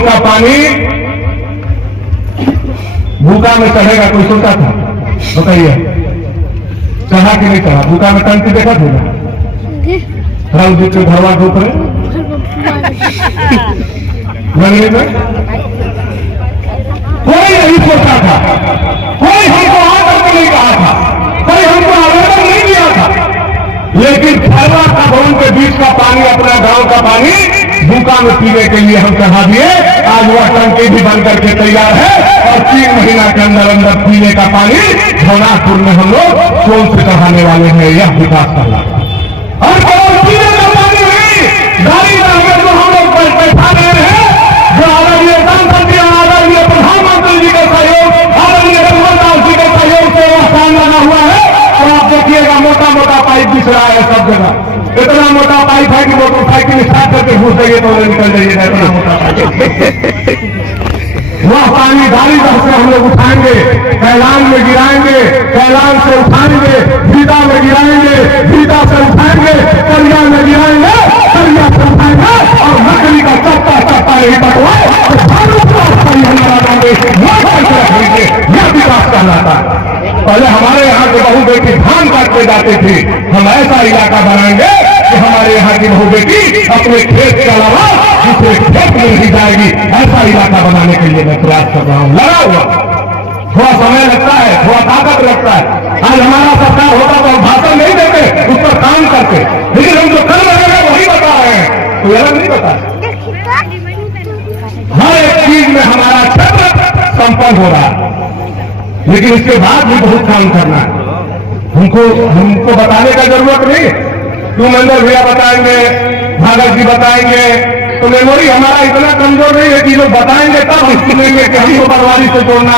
Boring का पानी भूखा में चढ़ेगा, कोई सोचा था? बताइए, चढ़ा कि नहीं चढ़ा? भूखा में टंकी देखा था ना? राम जी के भरवा के ऊपर लगने में कोई नहीं सोचा था, कोई हमको आकर नहीं कहा था, कोई हमको आवेदन नहीं दिया था, लेकिन भरवा का भवन के बीच का पानी, अपना गांव का पानी भूखा में पीने के लिए हम चढ़ा दिए। आज वह टंकी भी बन करके तैयार है और 3 महीना के अंदर अंदर पीने का पानी भवनाथपुर में हम लोग सोन से चढ़ाने वाले हैं। यह विकास कर रहा और पीने का पानी नहीं, गाड़ी में जो हम लोग बैठा रहे हैं, जो आदरणीय सांसद जी, आदरणीय प्रधानमंत्री जी का सहयोग, आदरणीय रघुवर दास जी का सहयोग से वह काम लगा हुआ है। और आप देखिएगा मोटा मोटा पाइप बिछ रहा है सब जगह, इतना मोटा पाइप है कि मोटरसाइकिल स्टार्ट करके घुस जाइए तो निकल जाइएगा, इतना मोटा पाइप। वह पानी गाड़ी से हम लोग उठाएंगे, कैलान में गिराएंगे, कैलान से उठाएंगे, भीता में गिराएंगे, भीता से उठाएंगे, कलिया में गिराएंगे, कलिया से उठाएंगे और लकड़ी का चप्पा चप्पा नहीं पटवाए यह विकास कहलाता है। पहले हमारे यहाँ के बहू बेटी धान काटते जाते थे, हम ऐसा इलाका बनाएंगे कि हमारे यहाँ की बहू बेटी अपने खेत के अलावा दूसरे खेत में नहीं जाएगी। ऐसा इलाका बनाने के लिए मैं प्रयास कर रहा हूँ, लगा हुआ। थोड़ा समय लगता है, थोड़ा ताकत लगता है। आज हमारा सरकार होता तो हम भाषण नहीं देते, उस पर काम करते, लेकिन हम जो कर रहे हैं वही बता रहे हैं, कोई अलग नहीं बता। हर एक चीज में हमारा क्षेत्र संपन्न हो रहा है, लेकिन इसके बाद भी बहुत काम करना है। हमको बताने का जरूरत नहीं, तुम अंदर भैया बताएंगे, भागत जी बताएंगे, तो मेमोरी हमारा इतना कमजोर नहीं है कि लोग बताएंगे तब हम सुनेंगे कि हमको बरवारी से जोड़ना,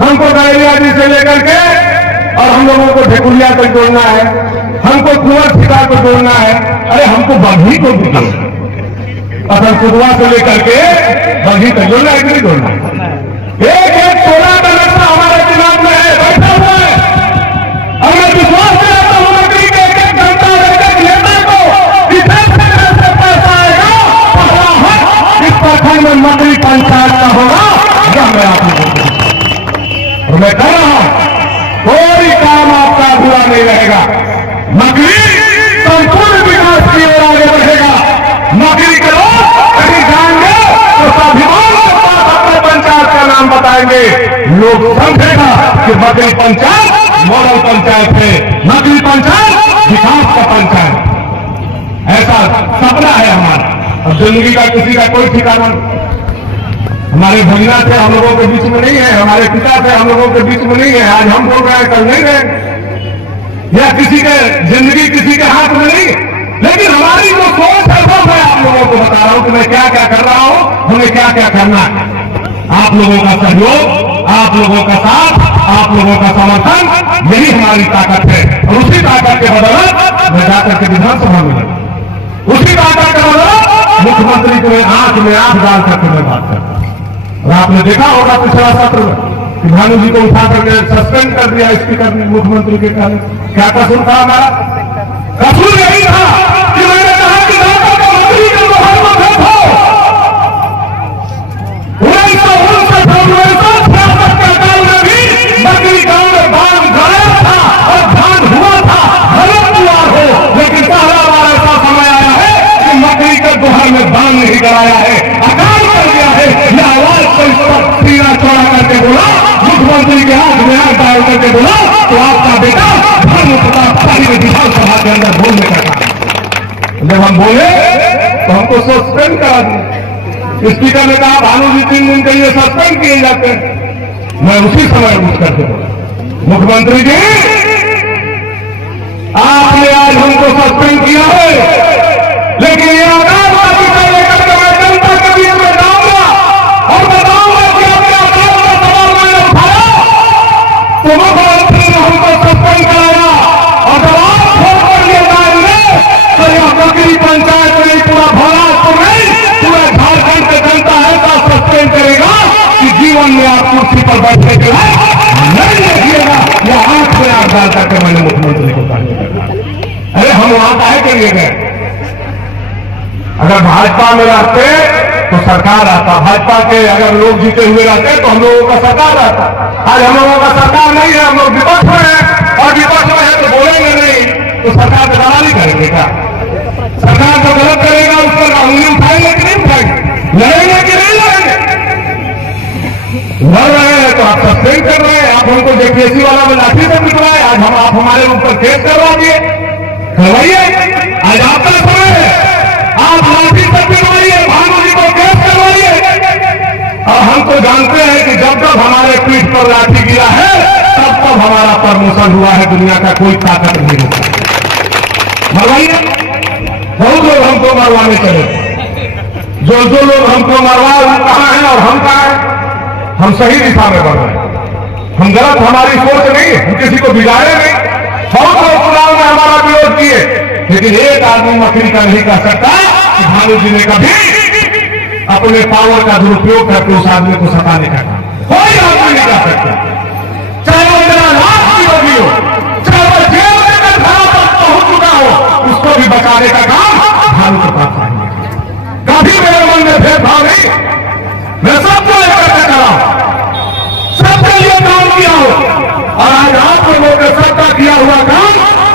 हमको डायरिया जी से लेकर के और हम लोगों को ढेकुलिया तक जोड़ना है, हमको कुंवर छिका को जोड़ना है। अरे हमको बघी को भी जोड़ना, असल कुदवा से लेकर के बघी तक जोड़ना है कि नहीं जोड़ना? एक एक सोना का नक्शा हमारे दिमाग में है, बैठा हुआ है। और मैं विश्वास दिलाता हूं नौकरी के एक एक घंटा एक एक लेने को से पैसा आएगा, पहला हक इस प्रखंड में नौकरी पंचायत का होगा। यह मैं आप लोगों को और मैं कह रहा हूं, कोई काम आपका अधूरा नहीं रहेगा। नौकरी संपूर्ण विकास की ओर आगे बढ़ेगा। नौकरी करो, कहीं जाएंगे तो स्वाभिमान पंचायत का नाम बताएंगे, लोग समझेगा कि नगरी पंचायत मॉडल पंचायत है, नगरी पंचायत विकास का पंचायत। ऐसा सपना है हमारा। अब जिंदगी का किसी का कोई ठिकाना, हमारे भगना से हम लोगों के बीच में नहीं है, हमारे पिता से हम लोगों के बीच में नहीं है। आज हम बोल रहे हैं, कल नहीं रहे, या किसी के जिंदगी किसी के हाथ में नहीं, लेकिन हमारी जो सोच है वो मैं आप लोगों को बता रहा हूं कि मैं क्या क्या कर रहा हूं, हमें क्या क्या करना है। आप लोगों का सहयोग, आप लोगों का साथ, आप लोगों का समर्थन, यही हमारी ताकत है। और उसी ताकत के बदौलत मैं जाकर के विधानसभा में लगा, उसी ताकत के बदौलत मुख्यमंत्री को आंख में आंख डाल करके मैं बात करता हूं। और आपने देखा होगा पिछला सत्र में कि भानु जी को उठा करके सस्पेंड कर दिया स्पीकर ने मुख्यमंत्री के कारण। क्या कसूर था हमारा? कसूर यही था कि मैंने कहा कि मंत्री के बाहर मत हो। 1969 के काल में भी नगरी गांव में बांध गया था और धान हुआ था, गलत हुआ हो, लेकिन पहला बार ऐसा समय आया है कि नगरी के दोहर में बांध नहीं कराया है, अकाल कर दिया है। यह आवाज को इस पर सीना चौड़ा करके बोला, मुख्यमंत्री के आंख में आंख डाल करके बोला, तो आपका बेटा भानु प्रताप शाही ने विधानसभा के अंदर बोलने का कहा। जब हम बोले तो हमको सस्पेंड करा दिया। स्पीकर ने कहा भानु जी 3 दिन के लिए सस्पेंड किए जाते हैं। मैं उसी समय उठ करके बोला, मुख्यमंत्री जी आपने आज हमको सस्पेंड किया है, लेकिन ये आकाशवाणी से लेकर के मैं जनता के बीच में जाऊंगा और बताऊंगा कि आपने आकाश का सवाल मैंने उठाया तो मुख्यमंत्री ने हमको सस्पेंड कराया और जवाब छोड़ कर लिए जाएंगे तो यह नगरी पंचायत में पूरा भोलापुर नहीं, पूरा झारखंड का जनता ऐसा सस्पेंड करेगा कि जीवन में आप कुर्सी पर बैठने के लिए नहीं देखिएगा। यह आंख में आंख डाल करके मैंने मुख्यमंत्री को कहा। अरे हम वहां काहे के लिए गए? अगर भाजपा में रहते तो सरकार आता। भाजपा के अगर लोग जीते हुए रहते तो हम लोगों का सरकार आता। आज हम लोगों का सरकार नहीं है, हम लोग विपक्ष में है, और विपक्ष में है तो बोलेंगे नहीं तो सरकार पे दलाली करेंगे क्या? सरकार जो गलत करेगा उस पर अंगुली उठाएंगे कि नहीं उठाएंगे? लड़ेंगे कि नहीं लड़ेंगे? लड़ रहे हैं तो आप सस्पेंड कर रहे हैं, आप हमको जेपीएससी वाला में लाठी से पिटवाए, आज हम आप हमारे ऊपर केस करवा दिए, करवाइए, आज आपका समय है, आप लाठी से पिटवाइए, भानु जी को केस करवाइए। और हम तो जानते हैं कि जब तक हमारे पीठ पर लाठी गिरा है तब तक हमारा प्रमोशन हुआ है, दुनिया का कोई ताकत नहीं होता। मरवाइए, बहुत लोग हमको मरवाने चले, जो लोग हमको मरवा वो कहाँ है और हम कहाँ है? हम सही दिशा में बढ़ रहे हैं, हम गलत, हमारी सोच नहीं, हम किसी को बिगाड़े नहीं। बहुत लोग चुनाव में हमारा विरोध किए, लेकिन एक आदमी मकड़ी का नहीं कह सकता कि भानु जी ने कभी अपने पावर का दुरुपयोग करके उस आदमी को सताने का काम कोई आदमी नहीं कर सकता। चाहे वो मेरा लाख विरोधी हो, चाहे वो जेल में धारा तक पहुंच चुका हो, उसको भी बचाने का काम भानु के पास आएंगे। कभी मेरे मन में भेदभाव नहीं, मैं सबको एकत्र करा, सबके लिए काम किया हो, और आज आप लोगों के सबका किया हुआ काम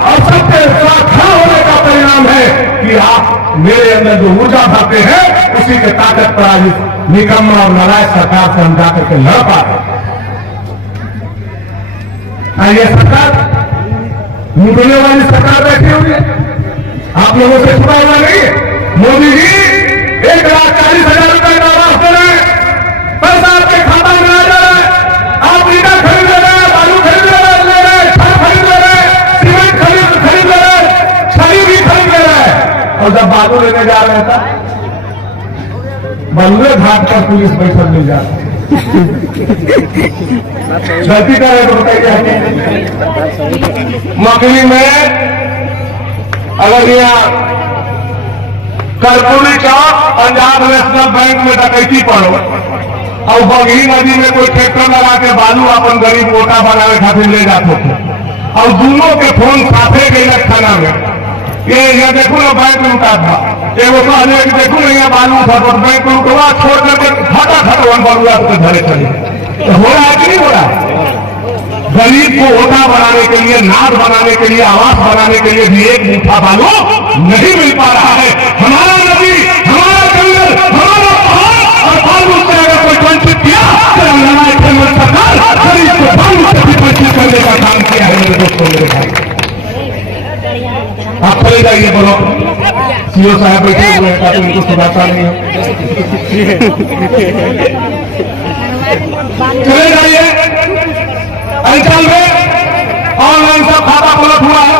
और सबके साथ खड़ा होने का परिणाम है कि आप मेरे अंदर जो ऊर्जा भरते हैं उसी के ताकत पर आज निकम्मा और नालायक सरकार से हम जाकर के लड़ पाते। ये सरकार लूटने वाली सरकार बैठी हुई है, आप लोगों से छुपा हुआ नहीं है। मोदी जी 1,40,000 रुपए का आवास दे रहे हैं, पैसा आपके खाता में आ जा रहा है, आप ईटा खरीद ले रहे हैं, बालू खरीद ले रहे हैं, छड़ खरीद ले रहे हैं, सीमेंट खरीद ले रहे हैं, छड़ी भी खरीद ले रहे हैं। और जब बालू लेने जा रहे था बलुए घाट पर पुलिस बैठक मिल जाती है। गलती करे तो बताइए। मकली में अगर यहाँ कर्पूरी चौक पंजाब नेशनल बैंक में डकैती पड़ो और बगही नदी में कोई ट्रैक्टर लगा के बालू अपन गरीब मोटा बनाने खातिर ले जाते थे, और दोनों के फोन साफे गए थाना में, ये देखो ना बैंक लूटा था, एगो कहले कि देखो ना यहाँ बालू था तो बैंक लूटवा छोड़ करके फटाफट वन बलुआ के घरे चले। तो हो रहा है कि नहीं हो रहा है? गरीब को ओटा बनाने के लिए, नाद बनाने के लिए, आवास बनाने के लिए भी एक मुठ्ठा बालू नहीं मिल पा रहा है। हमारा नदी, हमारा जंगल, हमारा पहाड़ और बालू से अगर कोई वंचित किया तो सरकार गरीब को बालू से भी वंचित करने का काम किया है। मेरे दोस्तों, मेरे भाई, आप चले जाइए, बोलो सीओ साहब बैठे हुए हैं, तो उनको सुधारता नहीं है, चले जाइए। अंचल में ऑनलाइन सब खाता प्लॉट हुआ है,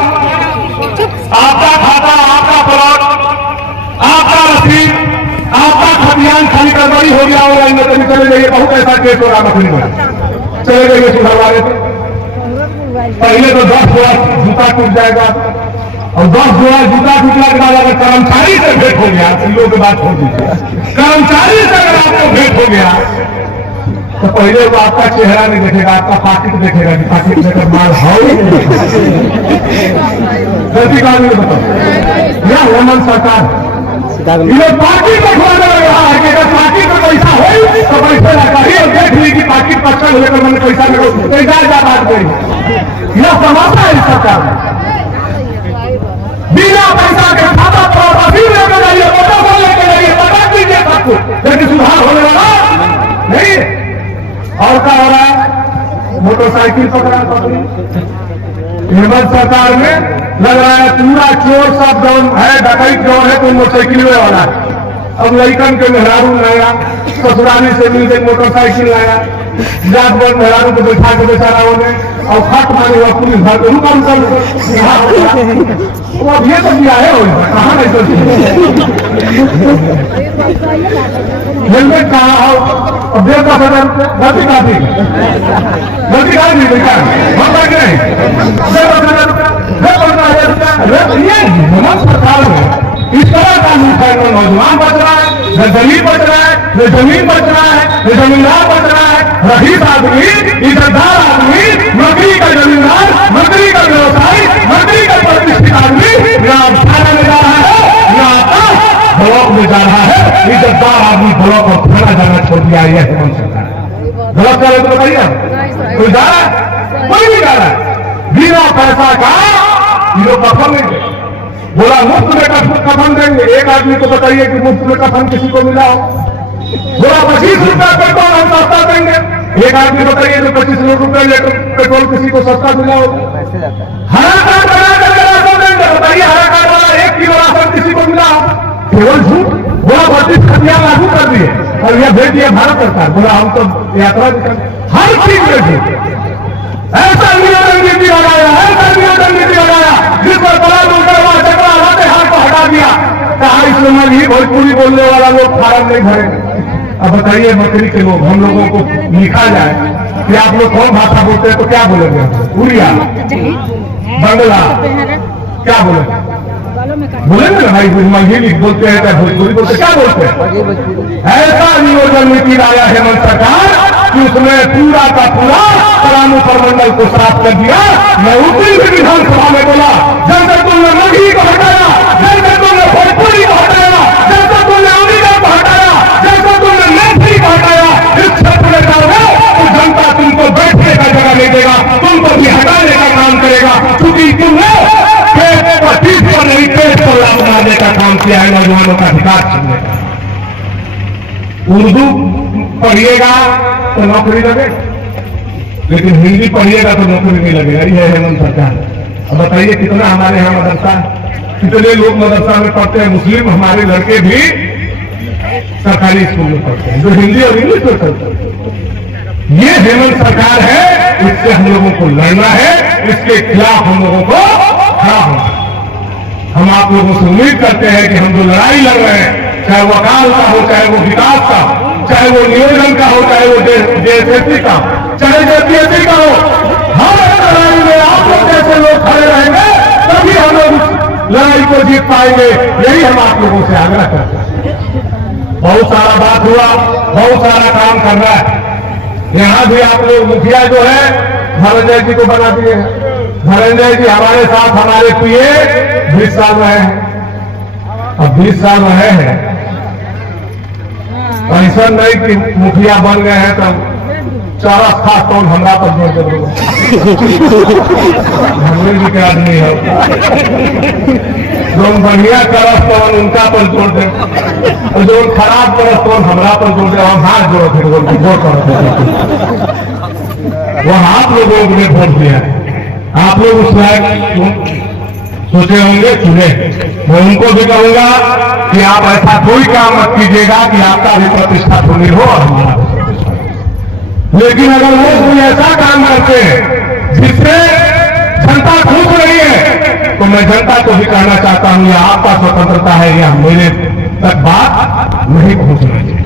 आपका खाता, आपका प्लॉट, आपका रसीद, आपका खतियान खाली गड़बड़ी हो गया ऑनलाइन में, तभी चले जाइए। बहुत ऐसा केस हो रहा मछली में, चले जाइए सुधरवा देते। पहले तो 10 जोड़ा जूता टूट जाएगा, और 10 जोड़ा जूता टूटने के बाद अगर कर्मचारी से भेंट हो गया, सीओ के बात हो दीजिए, कर्मचारी से अगर आपको भेंट हो गया तो पहले वो आपका चेहरा नहीं देखेगा, आपका पाकिट देखेगा कि पाकिट लेकर माल हो। गलती का नहीं बताओ, यह हेमंत सरकार ये पाकिट रखवाने लग रहा है कि अगर पाकिट में पैसा हो तो पैसे लगा ही, और देख ली कि पाकिट पक्का लेकर मैंने पैसा लगो पैसा बात गई। यह समाता है इस सरकार में, बिना पैसा के खाता पर अभी लेकर जाइए, पता लेकर जाइए, पता कीजिए सबको, लेकिन सुधार होने वाला नहीं। और क्या हो रहा है? मोटरसाइकिल पकड़ा पकड़ी, हेमंत सरकार में लग रहा है पूरा चोर सब जौन है, डकैत जौन है तो मोटरसाइकिल में वाला है। अब लड़कन के मेहरारू लाया, ससुराली से मिल गई मोटरसाइकिल लाया, जात बन मेहरारू को बैठा के बेचारा होने और फट मारे हुआ पुलिस भर को रुका वो अब ये तो दिया है, कहाँ नहीं सोची हेलमेट कहाँ हो, अब 10,000 रुपये गलती का दी, गलती का दी बेटा होता कि नहीं, 10,000 रुपया हेमंत सरकार में इस तरह का लूट है। न नौजवान बच रहा है, न गरीब बच रहा है, न जमीन बच रहा है, न जमींदार बच रहा है, रईस आदमी, इज्जतदार आदमी, नौकरी का जमींदार, नौकरी का व्यवसायी, नौकरी का प्रतिष्ठित आदमी यहाँ थाने में जा रहा है, यहाँ ब्लॉक में जा रहा है, इज्जतदार आदमी ब्लॉक और थाना जाना छोड़ दिया है हेमंत सरकार। गलत कर रहे तो बताइए, कोई जा रहा है? कोई नहीं जा रहा है। बिना पैसा का ये लोग कफन नहीं दे, बोला मुफ्त में कफन देंगे। एक आदमी को बताइए कि मुफ्त में कफन किसी को मिला हो? बोला 25 रुपया पेट्रोल हम सस्ता देंगे। एक आदमी बताइए तो 25 रुपया लीटर पेट्रोल किसी को सस्ता मिला हो? हरा कार्ड बना करके राशन देंगे, बताइए हरा कार्ड वाला 1 किलो राशन किसी को मिला हो? केवल झूठ। बोला 32 खतिया लागू कर दिए और यह भेज दिया भारत सरकार। बोला हम तो यात्रा भी कर, हर चीज में झूठ। ऐसा नियोजन नीति लगाया, ऐसा नियोजन नीति लगाया जिस पर बड़ा मुकदमा चक्रा लाते हाथ को हटा दिया। कहा इसमें ही भोजपुरी बोलने वाला लोग फार्म नहीं भरेंगे। अब बताइए बकरी के लोग, हम लोगों को लिखा जाए कि आप लोग कौन भाषा बोलते हैं तो क्या बोलेंगे? उड़िया, बंगला, क्या बोलेंगे? बोलेंगे ना भाई मंगेली बोलते हैं क्या भोजपुरी बोलते, क्या बोलते हैं? ऐसा नियोजन नीति लाया हेमंत सरकार कि उसने पूरा का पूरा पलामू प्रमंडल को साफ कर दिया। मैं उसी भी विधानसभा में बोला, जब तक तुमने मंगली को हटाया, जब तक तुमने भोजपुरी को हटाया, जब तक तुमने अमेरिका को हटाया, जब तक तुमने मैथिली को हटाया, इस क्षेत्र में जाओगे तो जनता तुमको बैठने का जगह नहीं देगा, तुमको भी हटाने का काम करेगा। क्योंकि तुमने पेट पर पीठ पर नहीं पेट पर लाभ मारने का काम किया है, नौजवानों का अधिकार छीनने का। उर्दू पढ़िएगा तो नौकरी लगेगा, लेकिन हिंदी पढ़िएगा तो नौकरी नहीं लगेगा। यह हेमंत सरकार। अब बताइए कितना हमारे यहाँ मदरसा, कितने लोग मदरसा में पढ़ते हैं। मुस्लिम हमारे लड़के भी सरकारी स्कूल में पढ़ते हैं जो हिंदी और इंग्लिश में पढ़ते हैं। ये हेमंत सरकार है, इससे हम लोगों को लड़ना है, इसके खिलाफ हम लोगों को खड़ा होना है। हम आप लोगों से उम्मीद करते हैं कि हम जो लड़ाई लड़ रहे हैं, चाहे वो अकाल का हो, चाहे वो विकास का, चाहे वो नियोजन का हो, चाहे वो जेएसएससी का, चाहे जेपीएससी का हो, हर लड़ाई में आप लोग जैसे लोग खड़े रहेंगे तभी हम लोग लड़ाई को जीत पाएंगे। यही हम आप लोगों से आग्रह करते हैं। बहुत सारा बात हुआ, बहुत सारा काम कर रहा है। यहाँ भी आप लोग मुखिया जो है धनंजय जी को बना दिए हैं। धनंजय जी हमारे साथ हमारे पीए 20 साल रहे हैं। अब 20 साल रहे हैं, ऐसा नहीं कि मुखिया बन गए हैं तो चारा खास कौन हमरा पर जोड़ दे हमने भी क्या आदमी है जो बढ़िया करस तो उनका पर जोड़ दे और जो खराब करस तो हमरा पर जोड़ दे। हम हाथ जोड़ो फिर वोट करो। वो आप लोगों ने वोट दिया है, आप लोग उस लायक सोचे होंगे, चुने। मैं उनको भी कहूंगा कि आप ऐसा कोई काम मत कीजिएगा कि आपका भी प्रतिष्ठा धूमिल हो और हमारा भी प्रतिष्ठा। लेकिन अगर वो कोई ऐसा काम करते हैं जिससे जनता खुश रही है तो मैं जनता को भी कहना चाहता हूं, यह आपका स्वतंत्रता है, यह मेरे तक बात नहीं पहुंचना चाहिए।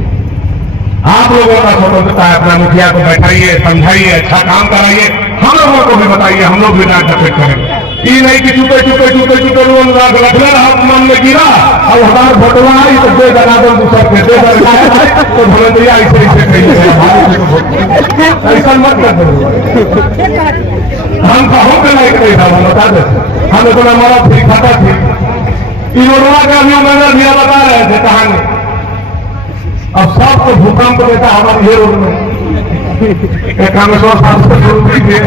आप लोगों का स्वतंत्रता है, अपना मुखिया को बैठाइए, समझाइए, अच्छा काम कराइए, हम लोगों को भी बताइए, हम लोग भी नाक डकैत करेंगे। ये नहीं कि चुपे चुपे चुपे चुपे लोग रखने मन में गिरा और हमारे भटवा आई तो दे लगा दो दूसर के दे तो भरंदिया ऐसे ऐसे कहिए ऐसा मत कर दो। हम कहूँ के नहीं कही था, बता दे हम इतना मरा फ्री खाता थी। इनोवा का न्यू मैनर भैया बता रहे थे कहानी। अब सबको भूकंप देता हमारे ये रोड में कामेश्वर साहब से शुरू कीजिए।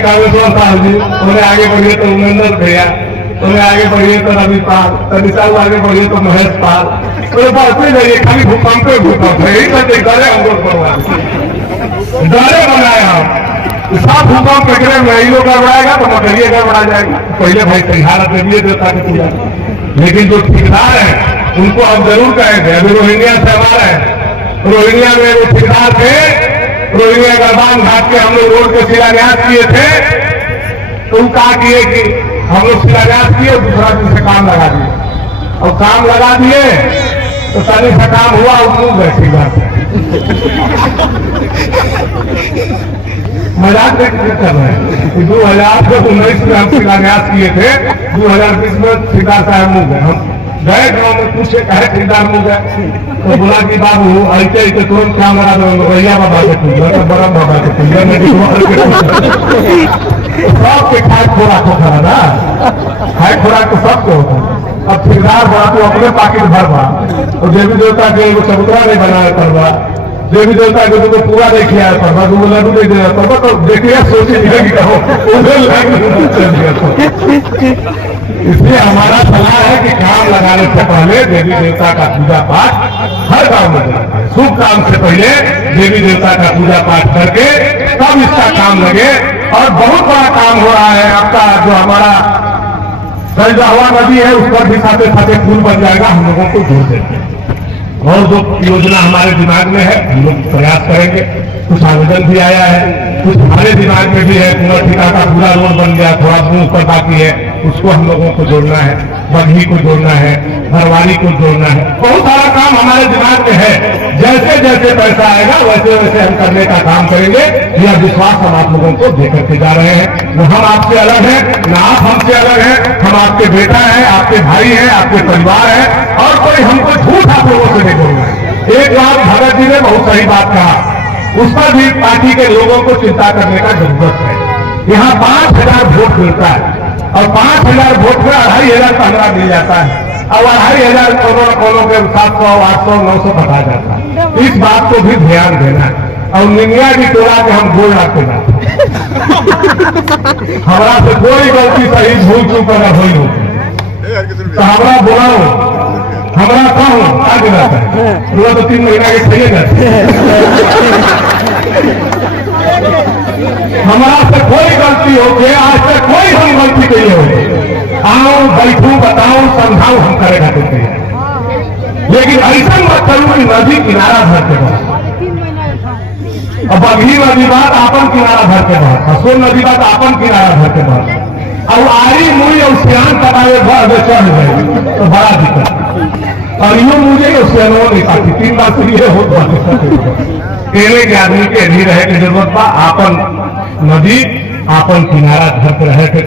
कामेश्वर साहब जी उन्हें आगे बढ़िए तो उमेंद्र भैया, उन्हें आगे बढ़िए तो रवि पाल, रवि साहब आगे बढ़िए तो महेश पाल। तो बढ़ते जाइए, खाली भूकंप पे भूकंप है, यही करते डरे हम लोग करवा डरे बनाए हम। सब भूकंप पकड़े में लोग गड़बड़ाएगा तो मकड़िए गड़बड़ा जाएगा। पहले भाई तैयार दे देता कि पूजा, लेकिन जो ठेकेदार है उनको हम जरूर कहेंगे। अभी रोहिंग्या से हमारा है, रोहिंग्या में वो ठेकेदार थे, रोहिंग्या गरबान घाट के हम लोग रोड के शिलान्यास किए थे तो कहा किए कि हम लोग शिलान्यास किए, दूसरा दिन से काम लगा दिए और काम लगा दिए तो तनी सा काम हुआ और मुंह गए। ठीक बात है, मजाक कर रहे हैं। 2019 में हम शिलान्यास किए थे, 2020 में ठेकेदार साहब मुंह गए। हम गए गाँव में पूछे कहे ठेकेदार मुंह गए तो बोला कि बाबू ऐसे ऐसे तुरंत काम लगा दो भैया बाबा के बड़ा बाबा के सबके खाए खोराक होता है ना, खाए खोराक तो सबको होता है। अब ठेकेदार बड़ा तो अपने पाकिट भर बा और देवी देवता के एगो चबूतरा नहीं बनाया करवा, देवी देवता के तो पूरा नहीं किया करवा, तो लड्डू नहीं दिया करवा, तो देखिए सोचे नहीं कहो इसलिए हमारा सलाह है कि काम लगाने से पहले देवी देवता का पूजा पाठ हर गांव में करना है। शुभ काम से पहले देवी देवता का पूजा पाठ करके तब इसका काम लगे। और बहुत बड़ा काम हो रहा है आपका, जो हमारा गंजावा नदी है उस पर भी साथे साथे पुल बन जाएगा, हम लोगों को जोड़ देंगे। और जो योजना हमारे दिमाग में है हम लोग प्रयास करेंगे। कुछ आवेदन भी आया है, कुछ हमारे दिमाग में भी है। कुंवरठिका का पूरा रोड बन गया, थोड़ा मुंह पर बाकी है, उसको हम लोगों को जोड़ना है, बघी को जोड़ना है, भरवारी को जोड़ना है। बहुत सारा काम हमारे दिमाग में है। जैसे जैसे पैसा आएगा वैसे वैसे हम करने का काम करेंगे। यह विश्वास हम आप लोगों को देकर के जा रहे हैं। न हम आपसे अलग हैं, न आप हमसे अलग हैं। हम आपके बेटा हैं, आपके भाई हैं, आपके परिवार है, और कोई हमको झूठ आप लोगों से नहीं बोलना है। एक बात भगत जी ने बहुत सही बात कहा, उस पर भी पार्टी के लोगों को चिंता करने का जरूरत है। यहाँ 5000 वोट मिलता है और 5000 वोट में 2500 का हमरा मिल जाता है। अब 2500 कोनों के 700, 800, 900 बता जाता है। इस बात को भी ध्यान देना है। और निमिया की टोला के हम गोल रखते जाते हमारा से कोई गलती सही भूल चूक अगर हुई हो तो हमारा बुलाओ, हमारा कहूँ आज रहता है पूरा तो 3 महीना के सही जाते हमारा से कोई गलती हो गया, आज तक कोई हम गलती नहीं हो। आओ बैठू बताओ समझाओ, हम करेगा देते हैं। लेकिन ऐसा मत करूं कि नदी किनारा भर के बहुत, अब बघी नदी बात आपन किनारा भर के बहुत, हसोल नदी बात आपन किनारा भर के बहुत, और आरी मुई और सियान कटावे भर में चढ़ गए तो बड़ा दिक्कत। और यूं मुझे सियानो नहीं पाती 3 बार से ये हो केले के आदमी के नहीं रहे की जरूरत बा। आपन नदी आपन किनारा घर पर रहे के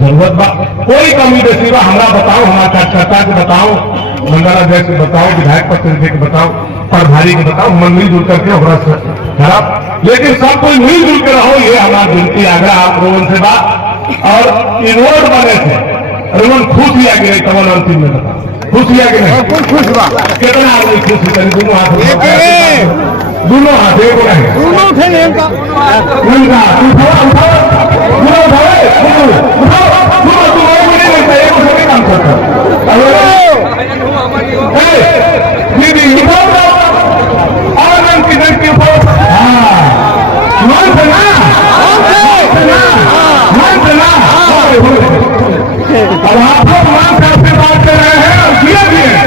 जरूरत बा। कोई कमी बेसी बा हमरा बताओ, हमारा कार्यकर्ता के बताओ, मंडल अध्यक्ष के बताओ, विधायक प्रतिनिधि के बताओ, प्रभारी के बताओ, मन मिलजुल करके होगा खराब। लेकिन सब कोई मिलजुल के रहो, ये हमारा विनती आग्रह आप लोगों से बात। और रोड बने थे रोड खुश लिया गया कमल अंतिम में बता खुश लिया गया खुश बा कितना आदमी खुश है? दोनों हाथ दोनों हाथ एक दोनों थे उनका काम करता अब आप लोग मान से बात कर रहे हैं और किए भी है,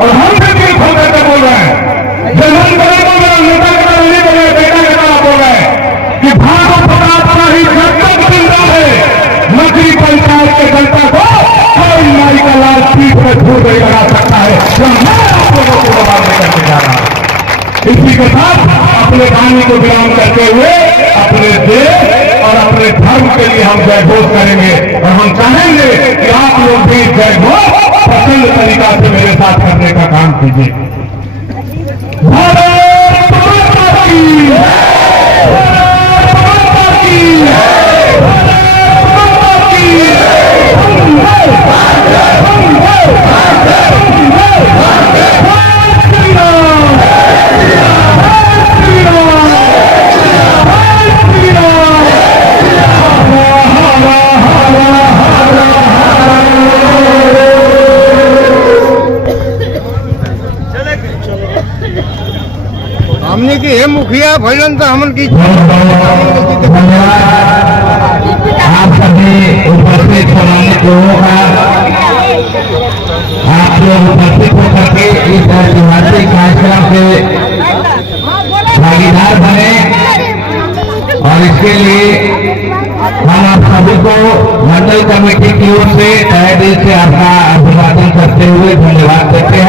और हम से भी खोल करके बोल रहे हैं। जनरल बने बोल रहे हैं, नेता के नाम नहीं बोल रहे, बेटा के नाम बोल रहे हैं कि भारत अपना ही कर्तव्य जिंदा है। नगरी पंचायत के जनता को कोई नाई का लाल पीठ में धूल नहीं लगा सकता है। मैं आप लोगों को बर्बाद करके जा रहा हूं। इसी के साथ अपने वाणी को विराम करते हुए अपने देश और अपने धर्म के लिए हम जय घोष करेंगे। और हम चाहेंगे कि आप लोग भी जय घोष प्रसन्न तरीका से मेरे साथ करने का काम कीजिए। भारत माता की जय, भारत माता की जय, भारत माता की हमने की हे मुखिया भैलन तो हमन की आप सभी उपस्थित सम्मानित लोगों का आप लोग उपस्थित होकर के इस ऐतिहासिक कार्यक्रम से भागीदार बने। और इसके लिए हम आप सभी को मंडल कमेटी की ओर से तहे दिल से आपका अभिवादन करते हुए धन्यवाद देते हैं।